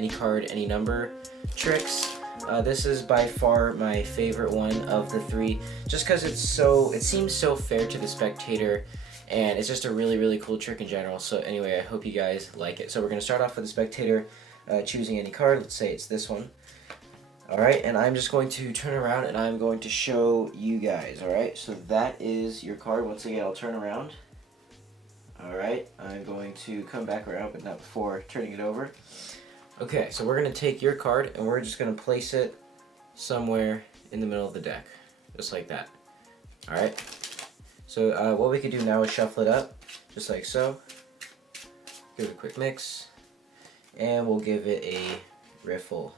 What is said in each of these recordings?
any card, any number tricks. This is by far my favorite one of the three, just because it seems so fair to the spectator, and it's just a really, really cool trick in general. So anyway, I hope you guys like it. So we're going to start off with the spectator choosing any card. Let's say it's this one. Alright, and I'm just going to turn around and I'm going to show you guys. Alright, so that is your card. Once again, I'll turn around. Alright, I'm going to come back around, but not before turning it over. Okay, so we're going to take your card and we're just going to place it somewhere in the middle of the deck. Just like that. Alright, so what we could do now is shuffle it up, just like so. Give it a quick mix, and we'll give it a riffle.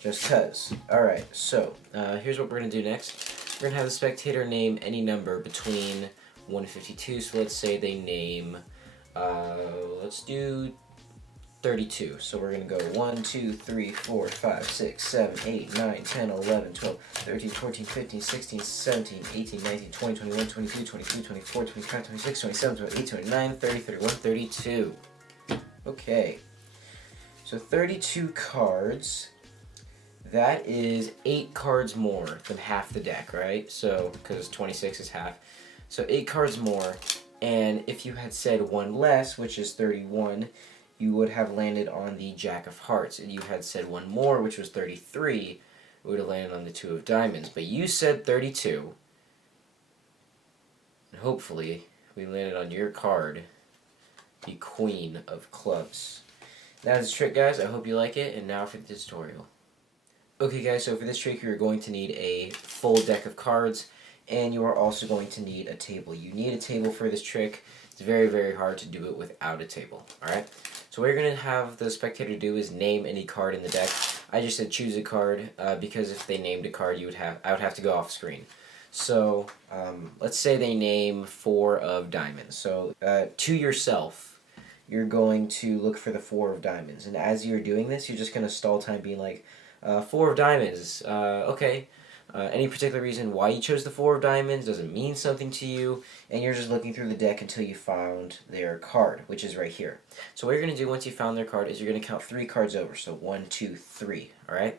Just cuz. Alright, so here's what we're going to do next. We're going to have the spectator name any number between 1 and 52. So let's say they name, let's do 32. So we're going to go 1, 2, 3, 4, 5, 6, 7, 8, 9, 10, 11, 12, 13, 14, 15, 16, 17, 18, 19, 20, 21, 22, 23, 24, 25, 26, 27, 28, 29, 30, 31, 32. Okay. So 32 cards. That is 8 cards more than half the deck, right? So, because 26 is half. So 8 cards more, and if you had said one less, which is 31, you would have landed on the Jack of Hearts. And you had said one more, which was 33, it would have landed on the Two of Diamonds. But you said 32, and hopefully we landed on your card, the Queen of Clubs. That is the trick, guys. I hope you like it, and now for the tutorial. Okay guys, so for this trick you're going to need a full deck of cards, and you are also going to need a table. You need a table for this trick. It's very, very hard to do it without a table. Alright? So what you're going to have the spectator do is name any card in the deck. I just said choose a card, because if they named a card I would have to go off screen. So let's say they name 4 of diamonds. So to yourself, you're going to look for the 4 of diamonds. And as you're doing this, you're just going to stall time being like, 4 of diamonds, okay. Any particular reason why you chose the 4 of diamonds doesn't mean something to you, and you're just looking through the deck until you found their card, which is right here. So what you're going to do once you found their card is you're going to count 3 cards over, so 1, 2, 3, alright?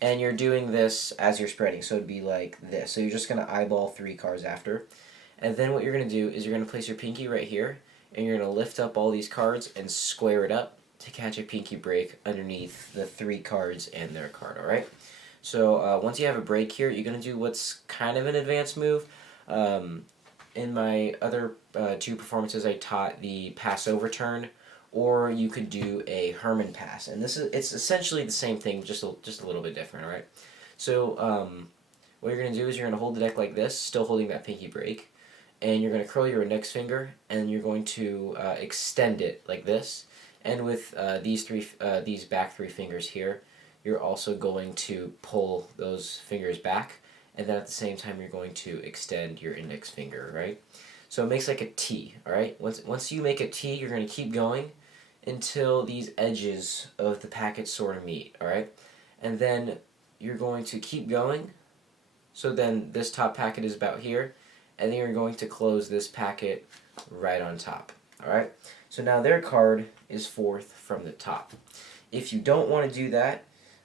And you're doing this as you're spreading, so it'd be like this. So you're just going to eyeball 3 cards after. And then what you're going to do is you're going to place your pinky right here, and you're going to lift up all these cards and square it up to catch a pinky break underneath the 3 cards and their card, alright? So once you have a break here, you're going to do what's kind of an advanced move. In my other 2 performances, I taught the pass over turn, or you could do a Herman pass. And it's essentially the same thing, just a little bit different, alright? So what you're going to do is you're going to hold the deck like this, still holding that pinky break, and you're going to curl your index finger, and you're going to extend it like this. And with these back 3 fingers here, you're also going to pull those fingers back, and then at the same time you're going to extend your index finger, right? So it makes like a T, alright? Once you make a T, you're going to keep going until these edges of the packet sort of meet, alright? And then you're going to keep going, so then this top packet is about here, and then you're going to close this packet right on top, alright? So now their card is 4th from the top. If you don't want to do that,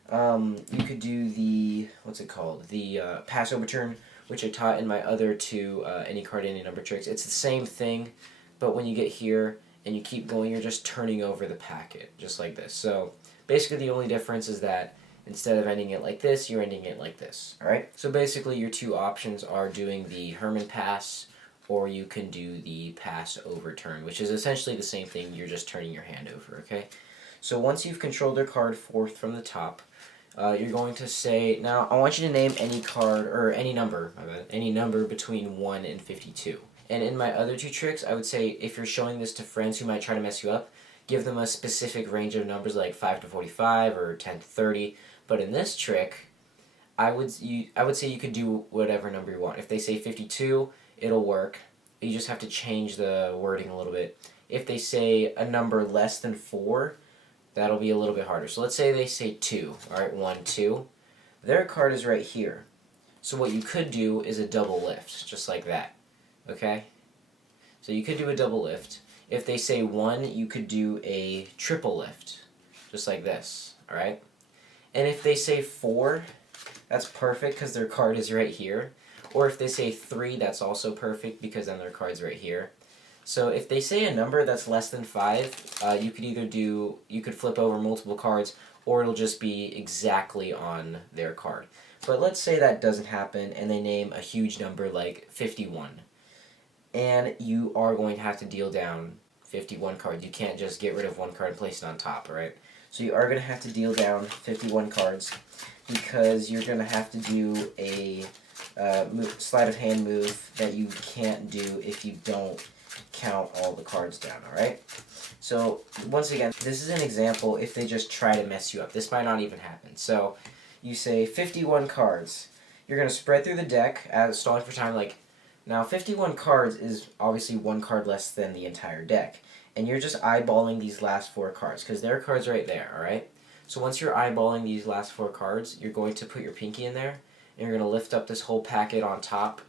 you could do the, what's it called, the pass over turn, which I taught in my other 2 any card, any number tricks. It's the same thing, but when you get here and you keep going, you're just turning over the packet, just like this. So basically the only difference is that instead of ending it like this, you're ending it like this, alright? So basically your 2 options are doing the Herman pass, or you can do the pass over turn, which is essentially the same thing, you're just turning your hand over, okay? So once you've controlled their card 4th from the top, you're going to say, now I want you to name any card, or any number, any number between 1 and 52. And in my other 2 tricks, I would say if you're showing this to friends who might try to mess you up, give them a specific range of numbers like 5 to 45 or 10 to 30. But in this trick, I would say you could do whatever number you want. If they say 52, it'll work. You just have to change the wording a little bit. If they say a number less than 4, that'll be a little bit harder. So let's say they say 2. Alright, 1, 2. Their card is right here. So what you could do is a double lift, just like that. Okay? So you could do a double lift. If they say 1, you could do a triple lift. just like this, alright? And if they say 4, that's perfect because their card is right here. Or if they say 3, that's also perfect because then their card's right here. So if they say a number that's less than 5, you could flip over multiple cards, or it'll just be exactly on their card. But let's say that doesn't happen and they name a huge number like 51. And you are going to have to deal down 51 cards. You can't just get rid of one card and place it on top, alright? So you are going to have to deal down 51 cards because you're going to have to do a sleight of hand move that you can't do if you don't count all the cards down, alright? So, once again, this is an example if they just try to mess you up. This might not even happen. So, you say 51 cards. You're going to spread through the deck, stalling for time, now 51 cards is obviously one card less than the entire deck. And you're just eyeballing these last 4 cards, because their card's right there, alright? So once you're eyeballing these last 4 cards, you're going to put your pinky in there, and you're going to lift up this whole packet on top,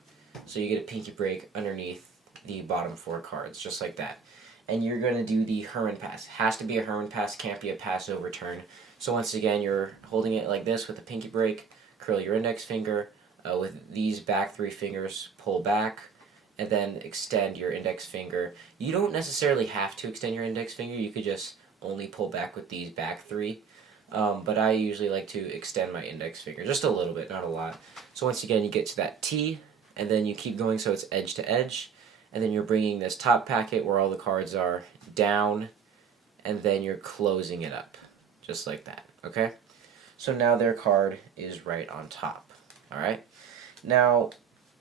so you get a pinky break underneath the bottom 4 cards, just like that. And you're going to do the Herman pass. Has to be a Herman pass, can't be a pass over turn. So once again, you're holding it like this with a pinky break, curl your index finger, with these back 3 fingers, pull back, and then extend your index finger. You don't necessarily have to extend your index finger, you could just only pull back with these back 3. But I usually like to extend my index finger, just a little bit, not a lot. So once again, you get to that T, and then you keep going so it's edge to edge, and then you're bringing this top packet where all the cards are down, and then you're closing it up, just like that, okay? So now their card is right on top, alright? Now,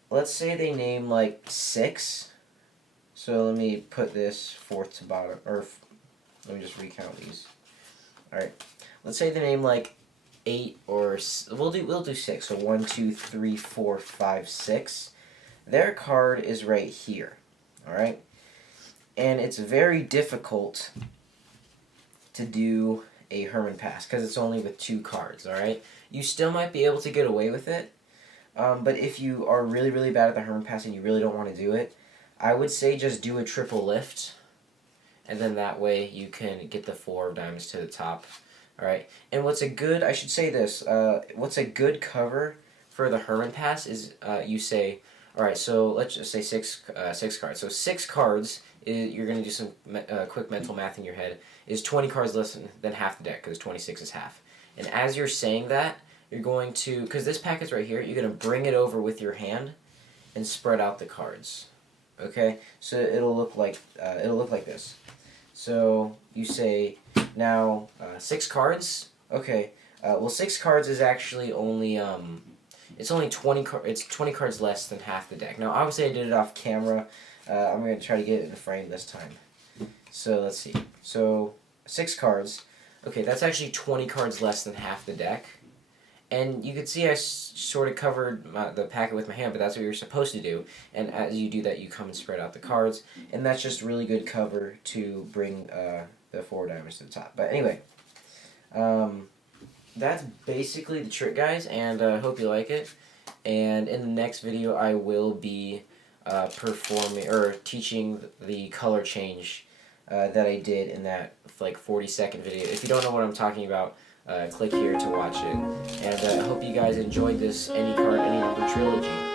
let's say they name like 6, so let me put this 4th to bottom, or let me just recount these. Alright, let's say they name like 8 or, we'll do 6, so 1, 2, 3, 4, 5, 6. Their card is right here, alright? And it's very difficult to do a Herman pass because it's only with 2 cards, alright? You still might be able to get away with it, but if you are really, really bad at the Herman pass and you really don't want to do it, I would say just do a triple lift, and then that way you can get the 4 of diamonds to the top, alright? And what's a good, I should say this, what's a good cover for the Herman pass is you say, alright, so let's just say 6 cards. So 6 cards, you're going to do some quick mental math in your head, is 20 cards less than half the deck, because 26 is half. And as you're saying that, you're going to, because this packet's right here, you're going to bring it over with your hand and spread out the cards. Okay? So it'll look like this. So you say, now, 6 cards? Okay. Well, 6 cards is actually only, it's only 20 cards less than half the deck. Now, obviously I did it off camera. I'm going to try to get it in the frame this time. So, let's see. So, 6 cards. Okay, that's actually 20 cards less than half the deck. And you can see I sort of covered the packet with my hand, but that's what you're supposed to do. And as you do that, you come and spread out the cards. And that's just really good cover to bring the 4 diamonds to the top. But anyway, that's basically the trick, guys, and I hope you like it. And in the next video, I will be performing or teaching the color change that I did in that like 40-second video. If you don't know what I'm talking about, click here to watch it. And I hope you guys enjoyed this Any Card, Any Number trilogy.